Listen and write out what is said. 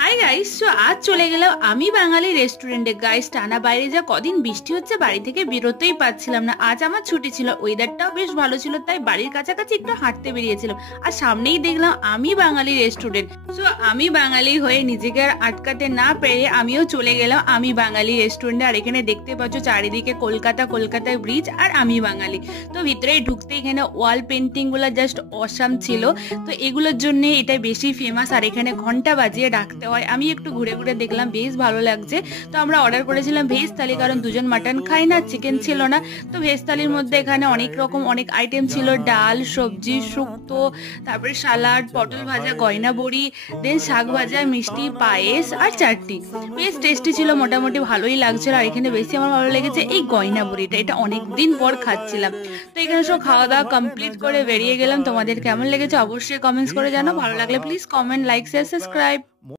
Hi guys, so আজ চলে গেলাম আমি বাঙালি রেস্টুরেন্টে। গাইস, টানা বাইরে যা কদিন বৃষ্টি হচ্ছে, বাড়ি থেকে বেরোতেই পারছিলাম না। আজ আমার ছুটি ছিল, ওয়েদারটাও বেশ ভালো ছিল, তাই বাড়ির কাছাকাছি একটু হাঁটতে বেরিয়েছিলাম। আর সামনেই দেখলাম আমি বাঙালি রেস্টুরেন্ট। সো আমি বাঙালি হয়ে নিজেকে আর আটকাতে না পেরে আমিও চলে গেলাম আমি বাঙালি রেস্টুরেন্টে। আর এখানে দেখতে পাচ্ছ চারিদিকে কলকাতায় ব্রিজ, আর আমি বাঙালি। তো ভিতরে ঢুকতে এখানে ওয়াল পেন্টিং গুলো জাস্ট অসাম ছিল। তো এগুলোর জন্য এটা বেশি ফেমাস। আর এখানে ঘন্টা বাজিয়ে ডাকতে হয়। আমি একটু ঘুরে ঘুরে দেখলাম, বেশ ভালো লাগছে। তো আমরা অর্ডার করেছিলাম ভেজ থালি, কারণ দুজন মাটন খাই না, চিকেন ছিল না। তো ভেজ থালির মধ্যে এখানে অনেক রকম অনেক আইটেম ছিল, ডাল, সবজি, শুক্তো, তারপরে সালাড, পটল ভাজা, গয়না বড়ি, দেন শাক ভাজা, মিষ্টি, পায়েস আর চাটনি। বেশ টেস্টি ছিল, মোটামুটি ভালোই লাগছিল। আর এখানে বেশি আমার ভালো লেগেছে এই গয়না বড়িটা, এটা অনেক দিন পর খাচ্ছিলাম। তো এখানে সব খাওয়া দাওয়া কমপ্লিট করে বেরিয়ে গেলাম। তোমাদের কেমন লেগেছে অবশ্যই কমেন্টস করে জানাও। ভালো লাগলে please comment, like, share, subscribe.